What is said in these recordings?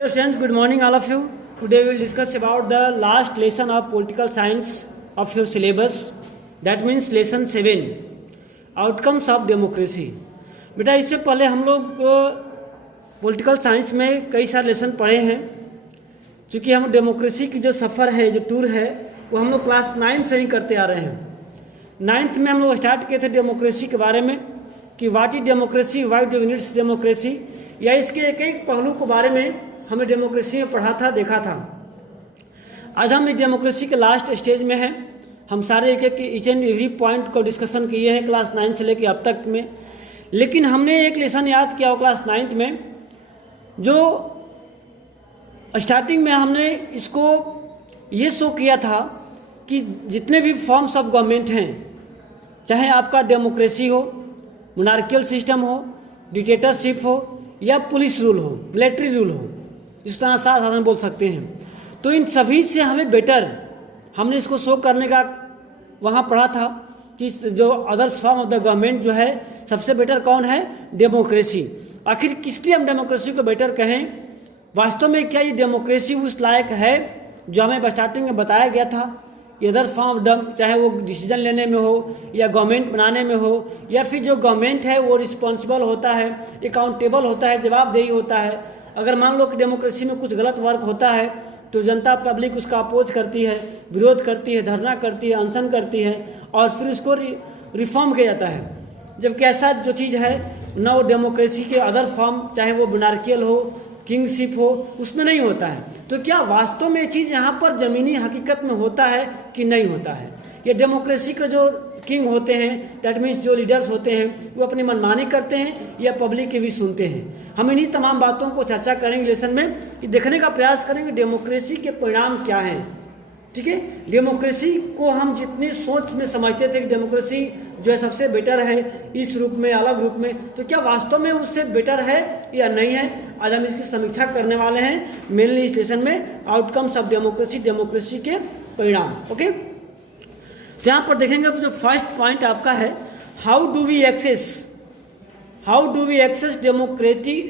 Dear students, good morning all of you. Today we will discuss about the last lesson of political science of your syllabus. That means lesson 7, outcomes of democracy. बेटा इससे पहले हम लोग political science में कई सारे lesson पढ़े हैं। चूँकि हम डेमोक्रेसी की जो सफ़र है, जो टूर है, वो हम लोग क्लास 9 से ही करते आ रहे हैं। 9th में हम लोग स्टार्ट किए थे डेमोक्रेसी के बारे में कि what is democracy, why do needs democracy, या इसके एक एक पहलू के बारे में हमने डेमोक्रेसी में पढ़ा था, देखा था। आज हम इस डेमोक्रेसी के लास्ट स्टेज में हैं। हम सारे एक एक ईच एंड एवरी पॉइंट को डिस्कशन किए हैं क्लास 9 से लेकर अब तक में। लेकिन हमने एक लेसन याद किया हो क्लास 9th में, जो स्टार्टिंग में हमने इसको ये शो किया था कि जितने भी फॉर्म्स ऑफ गवर्नमेंट हैं, चाहे आपका डेमोक्रेसी हो, मोनार्कियल सिस्टम हो, डिक्टेटरशिप हो, या पुलिस रूल हो, मिलिट्री रूल हो, इस तरह शासन बोल सकते हैं, तो इन सभी से हमें बेटर हमने इसको शो करने का वहाँ पढ़ा था कि जो others form of the government जो है सबसे बेटर कौन है, डेमोक्रेसी। आखिर किस लिए हम डेमोक्रेसी को बेटर कहें? वास्तव में क्या ये डेमोक्रेसी उस लायक है जो हमें स्टार्टिंग में बताया गया था कि अदर फॉर्म, चाहे वो डिसीजन लेने में हो या गवर्नमेंट बनाने में हो, या फिर जो गवर्नमेंट है वो रिस्पॉन्सिबल होता है, अकाउंटेबल होता है, जवाबदेही होता है। अगर मान लो कि डेमोक्रेसी में कुछ गलत वर्क होता है तो जनता पब्लिक उसका अपोज करती है, विरोध करती है, धरना करती है, अनशन करती है, और फिर उसको रिफॉर्म किया जाता है। जबकि ऐसा जो चीज़ है ना, वो डेमोक्रेसी के अदर फॉर्म, चाहे वो मोनार्कियल हो, किंगशिप हो, उसमें नहीं होता है। तो क्या वास्तव में ये चीज़ यहाँ पर ज़मीनी हकीकत में होता है कि नहीं होता है? ये डेमोक्रेसी के जो किंग होते हैं, दैट मीन्स जो लीडर्स होते हैं, वो अपनी मनमानी करते हैं या पब्लिक की भी सुनते हैं? हम इन्हीं तमाम बातों को चर्चा करेंगे लेसन में, कि देखने का प्रयास करेंगे डेमोक्रेसी के परिणाम क्या हैं। ठीक है, डेमोक्रेसी को हम जितनी सोच में समझते थे कि डेमोक्रेसी जो है सबसे बेटर है इस रूप में, अलग रूप में, तो क्या वास्तव में उससे बेटर है या नहीं है? आज हम इसकी समीक्षा करने वाले हैं मेनली इस लेसन में, आउटकम्स ऑफ डेमोक्रेसी, डेमोक्रेसी के परिणाम। ओके, तो यहाँ पर देखेंगे जो फर्स्ट पॉइंट आपका है, how do we assess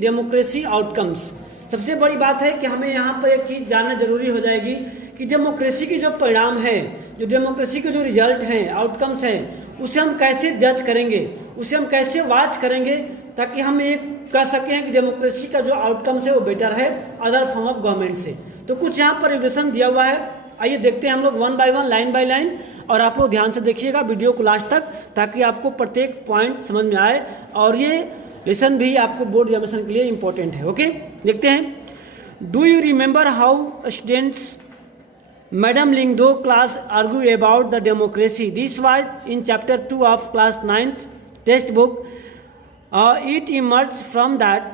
democracy outcomes. सबसे बड़ी बात है कि हमें यहाँ पर एक चीज़ जानना जरूरी हो जाएगी कि डेमोक्रेसी की जो परिणाम है, जो डेमोक्रेसी के जो रिजल्ट हैं, आउटकम्स हैं, उसे हम कैसे जज करेंगे, उसे हम कैसे वॉच करेंगे, ताकि हम ये कह सकें कि डेमोक्रेसी का जो आउटकम्स है वो बेटर है अदर फॉर्म ऑफ गवर्नमेंट से। तो कुछ यहाँ पर रेगुलेशन दिया हुआ है, आइए देखते हैं हम लोग one by one, line by line, और आप लोग ध्यान से देखिएगा वीडियो को लास्ट तक, ताकि आपको प्रत्येक पॉइंट समझ में आए, और ये लेसन भी आपको बोर्ड एग्जामिनेशन के लिए इंपॉर्टेंट है। ओके, देखते हैं। Do you remember how students Madam Lingdo class argue about the democracy? This was in chapter 2 of class 9th textbook. It emerged from that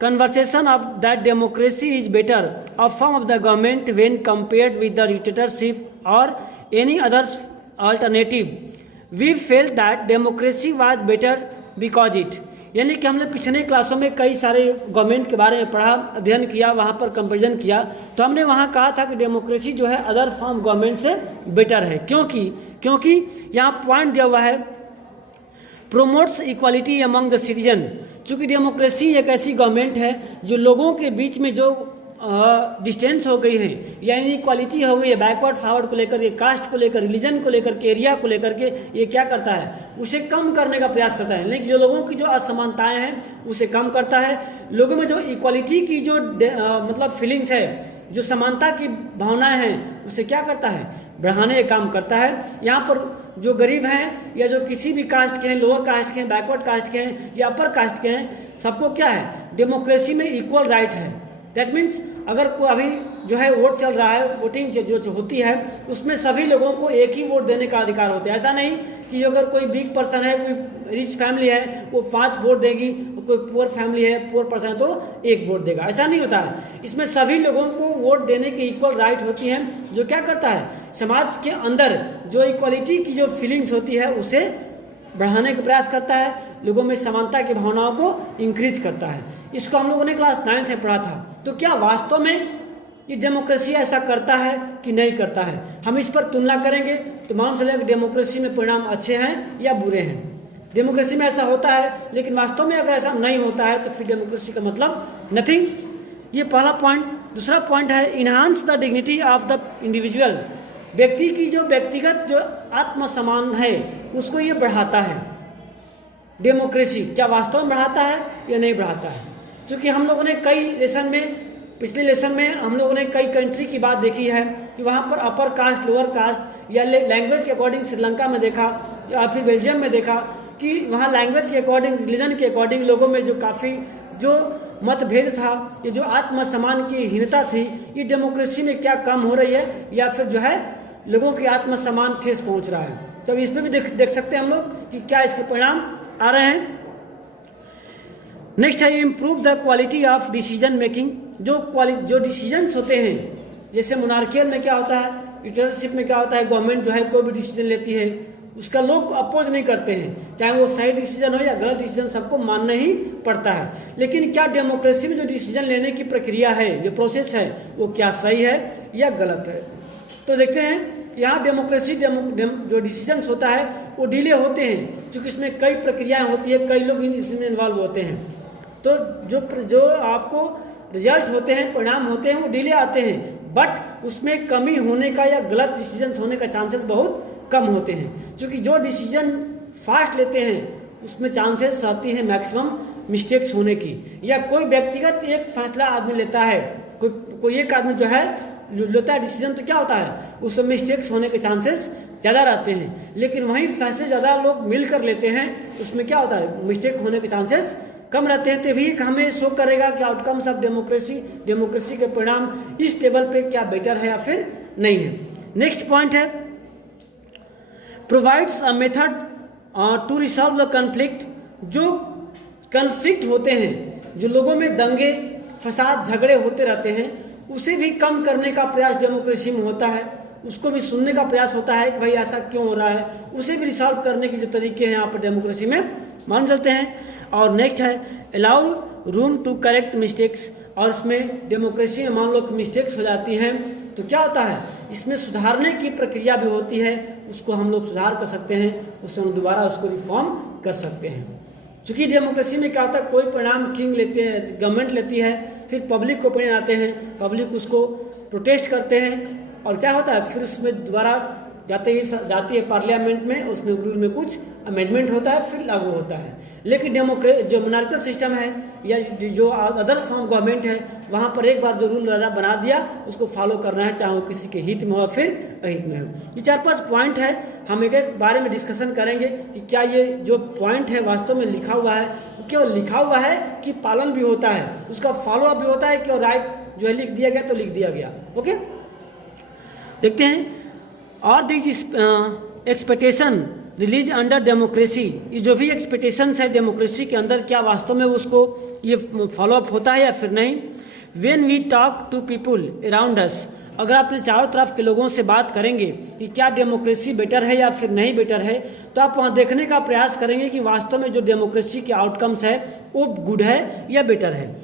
conversation of that democracy is better a form of the government when compared with the dictatorship or any other alternative. We felt that democracy was better because it, यानी कि हमने पिछले क्लासों में कई सारे government के बारे में पढ़ा, अध्ययन किया, वहाँ पर कंपेरिजन किया, तो हमने वहाँ कहा था कि डेमोक्रेसी जो है अदर फॉर्म गवर्नमेंट से बेटर है। क्योंकि यहाँ पॉइंट दिया हुआ है, promotes equality among the citizen. चूँकि डेमोक्रेसी एक ऐसी गवर्नमेंट है जो लोगों के बीच में जो डिस्टेंस हो गई है या इनइक्वालिटी हो गई है, बैकवर्ड फॉरवर्ड को लेकर, ये कास्ट को लेकर, रिलीजन को लेकर के, एरिया को लेकर के, ये क्या करता है, उसे कम करने का प्रयास करता है। लेकिन जो लोगों की जो असमानताएं हैं उसे कम करता है। लोगों में जो इक्वालिटी की जो मतलब फीलिंग्स है, जो समानता की भावनाएं हैं, उसे क्या करता है, बढ़ाने का काम करता है। यहाँ पर जो गरीब हैं या जो किसी भी कास्ट के हैं, लोअर कास्ट के हैं, बैकवर्ड कास्ट के हैं या अपर कास्ट के हैं, सबको क्या है, डेमोक्रेसी में इक्वल राइट है। दैट मीन्स अगर कोई अभी जो है वोट चल रहा है, वोटिंग जो होती है, उसमें सभी लोगों को एक ही वोट देने का अधिकार होता है। ऐसा नहीं कि अगर कोई बिग पर्सन है, कोई रिच फैमिली है, वो 5 वोट देगी, कोई पुअर फैमिली है, पुअर पर्सन है तो 1 वोट देगा, ऐसा नहीं होता है। इसमें सभी लोगों को वोट देने की इक्वल राइट होती है, जो क्या करता है, समाज के अंदर जो इक्वालिटी की जो फीलिंग्स होती है उसे बढ़ाने का प्रयास करता है, लोगों में समानता की भावनाओं को इंक्रीज करता है। इसको हम लोगों ने क्लास 9 में पढ़ा था। तो क्या वास्तव में ये डेमोक्रेसी ऐसा करता है कि नहीं करता है? हम इस पर तुलना करेंगे तो मालूम चलेगा डेमोक्रेसी में परिणाम अच्छे हैं या बुरे हैं। डेमोक्रेसी में ऐसा होता है, लेकिन वास्तव में अगर ऐसा नहीं होता है तो फिर डेमोक्रेसी का मतलब नथिंग। ये पहला पॉइंट। दूसरा पॉइंट है enhance the dignity of the individual, व्यक्ति की जो व्यक्तिगत जो आत्मसम्मान है उसको ये बढ़ाता है। डेमोक्रेसी क्या वास्तव में बढ़ाता है या नहीं बढ़ाता है? क्योंकि हम लोगों ने कई लेसन में, पिछले लेसन में हम लोगों ने कई कंट्री की बात देखी है कि वहाँ पर अपर कास्ट, लोअर कास्ट या लैंग्वेज के अकॉर्डिंग श्रीलंका में देखा या फिर बेल्जियम में देखा कि वहाँ लैंग्वेज के अकॉर्डिंग, रिलीजन के अकॉर्डिंग लोगों में जो काफ़ी जो मतभेद था, ये जो आत्मसम्मान की हीनता थी, ये डेमोक्रेसी में क्या कम हो रही है या फिर जो है लोगों की आत्मसम्मान ठेस पहुँच रहा है। तो इस पर भी देख सकते हैं हम लोग कि क्या इसके परिणाम आ रहे हैं। नेक्स्ट है improve the quality of decision making, जो डिसीजंस होते हैं, जैसे मोनार्कियल में क्या होता है, डिक्टेटरशिप में क्या होता है, गवर्नमेंट जो है कोई भी डिसीजन लेती है उसका लोग अपोज नहीं करते हैं, चाहे वो सही डिसीजन हो या गलत डिसीजन सबको मानना ही पड़ता है। लेकिन क्या डेमोक्रेसी में जो डिसीजन लेने की प्रक्रिया है, जो प्रोसेस है, वो क्या सही है या गलत है? तो देखते हैं यहाँ डेमोक्रेसी जो डिसीजंस होता है वो डिले होते हैं, क्योंकि इसमें कई प्रक्रियाएं होती है, कई लोग इसमें इन्वॉल्व होते हैं। तो जो आपको रिजल्ट होते हैं, परिणाम होते हैं, वो डिले आते हैं, बट उसमें कमी होने का या गलत डिसीजंस होने का चांसेस बहुत कम होते हैं। क्योंकि जो डिसीजन फास्ट लेते हैं उसमें चांसेस रहती है मैक्सिमम मिस्टेक्स होने की, या कोई व्यक्तिगत एक फैसला आदमी लेता है, कोई एक आदमी जो है लेता है डिसीजन, तो क्या होता है उसमें मिस्टेक्स होने के चांसेस ज़्यादा रहते हैं। लेकिन वहीं फैसले ज़्यादा लोग मिलकर लेते हैं, उसमें क्या होता है मिस्टेक होने के चांसेस कम रहते हैं। तो भी हमें शो करेगा कि आउटकम्स ऑफ डेमोक्रेसी के परिणाम इस लेवल पे क्या बेटर है या फिर नहीं है। नेक्स्ट पॉइंट है provides a method to resolve the conflict. जो कन्फ्लिक्ट होते हैं, जो लोगों में दंगे फसाद झगड़े होते रहते हैं, उसे भी कम करने का प्रयास डेमोक्रेसी में होता है। उसको भी सुनने का प्रयास होता है कि भाई ऐसा क्यों हो रहा है, उसे भी रिसॉल्व करने के जो तरीके हैं यहाँ पर डेमोक्रेसी में मान चलते हैं। और नेक्स्ट है allow room to correct mistakes. और इसमें डेमोक्रेसी में मान लो कि मिस्टेक्स हो जाती हैं तो क्या होता है, इसमें सुधारने की प्रक्रिया भी होती है, उसको हम लोग सुधार कर सकते हैं, उससे हम दोबारा उसको रिफॉर्म कर सकते हैं। चूँकि डेमोक्रेसी में क्या होता है, कोई परिणाम किंग लेते हैं, गवर्नमेंट लेती है, फिर पब्लिक को परिणाम आते हैं, पब्लिक उसको प्रोटेस्ट करते हैं, और क्या होता है फिर उसमें दोबारा जाती है पार्लियामेंट में, उसमें रूल में कुछ अमेंडमेंट होता है, फिर लागू होता है। लेकिन जो मोनार्कियल सिस्टम है या जो अदर फॉर्म गवर्नमेंट है, वहाँ पर एक बार जो रूल बना दिया उसको फॉलो करना है, चाहे वो किसी के हित में हो फिर अहित में हो। ये 4-5 पॉइंट है, हम एक बारे में डिस्कशन करेंगे कि क्या ये जो पॉइंट है वास्तव में लिखा हुआ है, केवल लिखा हुआ है कि पालन भी होता है, उसका फॉलोअप भी होता है कि राइट जो है लिख दिया गया तो लिख दिया गया। ओके, देखते हैं। और this expectation release under democracy, ये जो भी एक्सपेक्टेशंस है डेमोक्रेसी के अंदर, क्या वास्तव में उसको ये फॉलोअप होता है या फिर नहीं। When we talk to people around us, अगर आप अपने चारों तरफ के लोगों से बात करेंगे कि क्या डेमोक्रेसी बेटर है या फिर नहीं बेटर है, तो आप वहाँ देखने का प्रयास करेंगे कि वास्तव में जो डेमोक्रेसी के आउटकम्स है वो गुड है या बेटर है।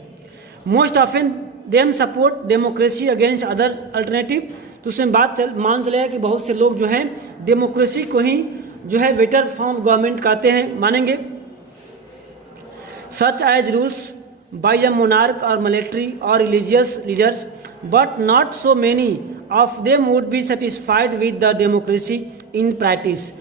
Most often them support democracy against other alternative, तो उसमें बात मान चलेगा कि बहुत से लोग जो हैं डेमोक्रेसी को ही जो है बेटर फॉर्म गवर्नमेंट कहते हैं, मानेंगे। Such as rules by a monarch और मिलिट्री और religious leaders, but not so many of them would be satisfied with the democracy in practice.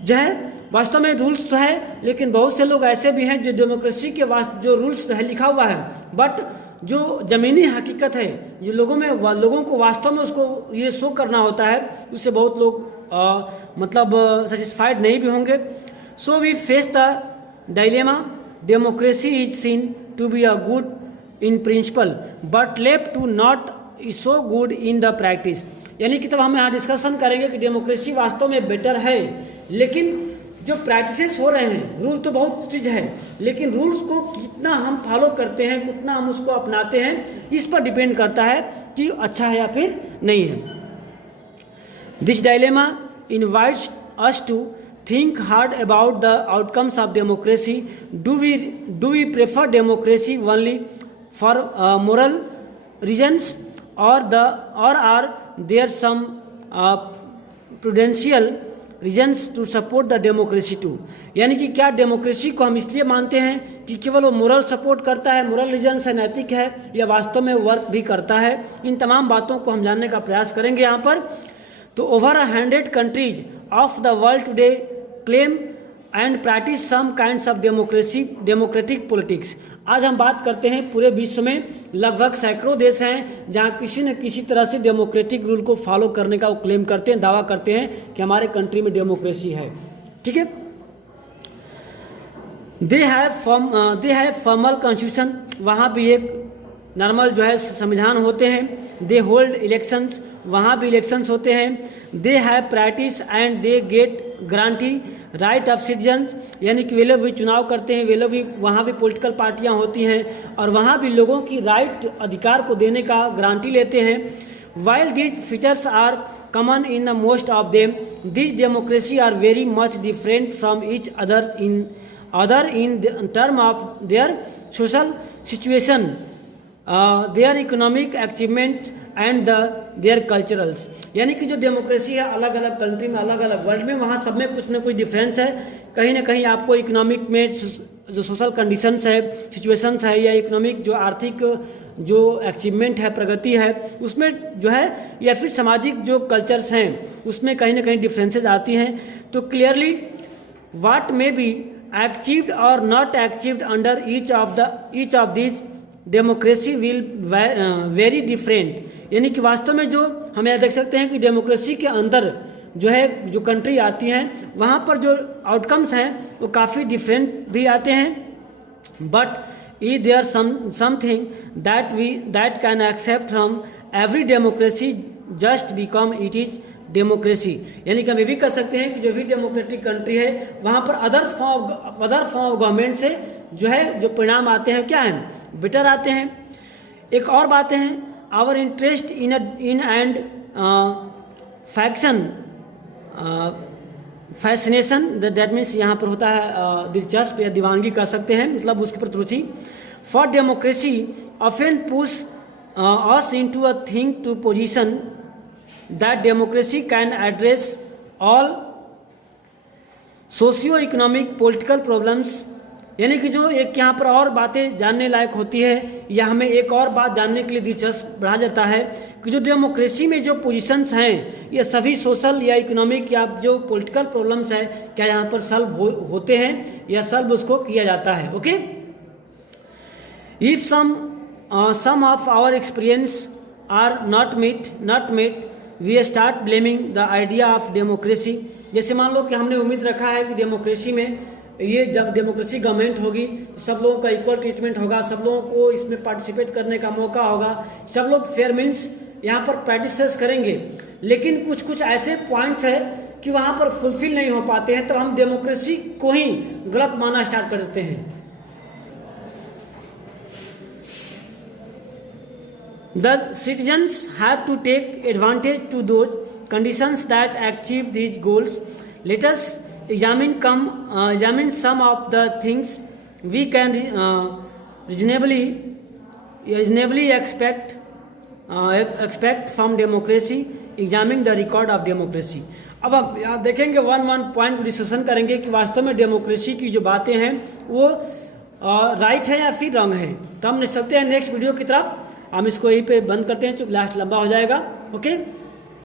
जो है वास्तव में रूल्स तो है, लेकिन बहुत से लोग ऐसे भी हैं जो डेमोक्रेसी के जो रूल्स तो है लिखा हुआ है, बट जो ज़मीनी हकीकत है, जो लोगों को वास्तव में उसको ये शो करना होता है, उससे बहुत लोग मतलब सेटिस्फाइड नहीं भी होंगे। So we face the dilemma, democracy is seen to be a good in principle but left to not so good in the practice. यानी कि तब हम यहाँ डिस्कशन करेंगे कि डेमोक्रेसी वास्तव में बेटर है, लेकिन जो प्रैक्टिसेस हो रहे हैं, रूल तो बहुत चीज़ है, लेकिन रूल्स को कितना हम फॉलो करते हैं, कितना हम उसको अपनाते हैं, इस पर डिपेंड करता है कि अच्छा है या फिर नहीं है। This dilemma invites us to think hard about the outcomes of democracy. Do we prefer democracy only for moral reasons, or are there some prudential reasons to support the democracy too, यानी कि क्या democracy को हम इसलिए मानते हैं कि केवल वो मोरल सपोर्ट करता है, मोरल रीजन से नैतिक है, या वास्तव में वर्क भी करता है। इन तमाम बातों को हम जानने का प्रयास करेंगे यहाँ पर। तो over 100 countries of the world today claim and practise some kinds of democratic politics. आज हम बात करते हैं पूरे विश्व में लगभग सैकड़ों देश हैं जहां किसी न किसी तरह से डेमोक्रेटिक रूल को फॉलो करने का वो क्लेम करते हैं, दावा करते हैं कि हमारे कंट्री में डेमोक्रेसी है। ठीक है, दे हैव फॉर्मल कॉन्स्टिट्यूशन, वहाँ भी एक नॉर्मल जो है संविधान होते हैं। दे होल्ड इलेक्शंस, वहाँ भी इलेक्शंस होते हैं। They have practice and they get guarantee right of citizens, यानी कि वे लोग भी चुनाव करते हैं, वे लोग भी, वहाँ भी पॉलिटिकल पार्टियाँ होती हैं और वहाँ भी लोगों की राइट अधिकार को देने का गारंटी लेते हैं। While these features are common in the most of them, these democracies are very much different from each other in terms of their social situation, their economic achievement and their culturals, यानी कि जो democracy है अलग अलग country में, अलग अलग world में, वहाँ सब में कुछ ना कुछ डिफरेंस है। कहीं ना कहीं आपको इकोनॉमिक में जो सोशल कंडीशंस है, सिचुएशंस है, या इकोनॉमिक जो आर्थिक जो अचीवमेंट है, प्रगति है, उसमें जो है, या फिर सामाजिक जो कल्चर्स हैं उसमें कहीं ना कहीं डिफरेंसेस आती हैं। तो clearly what may be achieved और not achieved under each of this democracy will very different, यानी कि वास्तव में जो हम यह देख सकते हैं कि डेमोक्रेसी के अंदर जो है जो कंट्री आती हैं वहाँ पर जो आउटकम्स हैं वो काफ़ी डिफरेंट भी आते हैं। But is there something that can except from every democracy just become it is democracy, यानी कि हम ये भी कह सकते हैं कि जो भी डेमोक्रेटिक कंट्री है वहाँ पर अदर फॉर्म ऑफ गवर्नमेंट से जो है जो परिणाम आते हैं क्या हैं, बेटर आते हैं। एक और बात है, our interest in and fascination, that means यहाँ पर होता है दिलचस्प या दीवानगी कह सकते हैं, मतलब उसके प्रति रुचि। For democracy often push us into a thing to position that democracy can address all socio-economic political problems, यानी कि जो एक यहाँ पर और बातें जानने लायक होती है या हमें एक और बात जानने के लिए दिलचस्प बढ़ा जाता है कि जो डेमोक्रेसी में जो पोजीशंस हैं ये सभी सोशल या इकोनॉमिक या जो पॉलिटिकल प्रॉब्लम्स हैं क्या यहाँ पर सॉल्व होते हैं या सॉल्व उसको किया जाता है। Okay, if some of our experience are not met we start blaming the idea of democracy. जैसे मान लो कि हमने उम्मीद रखा है कि डेमोक्रेसी में ये जब डेमोक्रेसी गवर्नमेंट होगी तो सब लोगों का इक्वल ट्रीटमेंट होगा, सब लोगों को इसमें पार्टिसिपेट करने का मौका होगा, सब लोग फेयर मीन्स यहाँ पर प्रैक्टिस करेंगे। लेकिन कुछ ऐसे पॉइंट्स है कि वहाँ पर फुलफिल नहीं हो पाते हैं, तो हम डेमोक्रेसी को ही गलत मानना स्टार्ट कर देते हैं। The citizens have to take advantage to those conditions that achieve these goals. Let us examine some of the things we can reasonably expect from democracy. Examine the record of democracy. अब हम यहाँ देखेंगे one point discussion करेंगे कि वास्तव में democracy की जो बातें हैं वो राइट है या फिर रॉन्ग है। तो हम चलते हैं नेक्स्ट वीडियो की तरफ। हम इसको यहीं पे बंद करते हैं, चूँकि लास्ट लंबा हो जाएगा। ओके।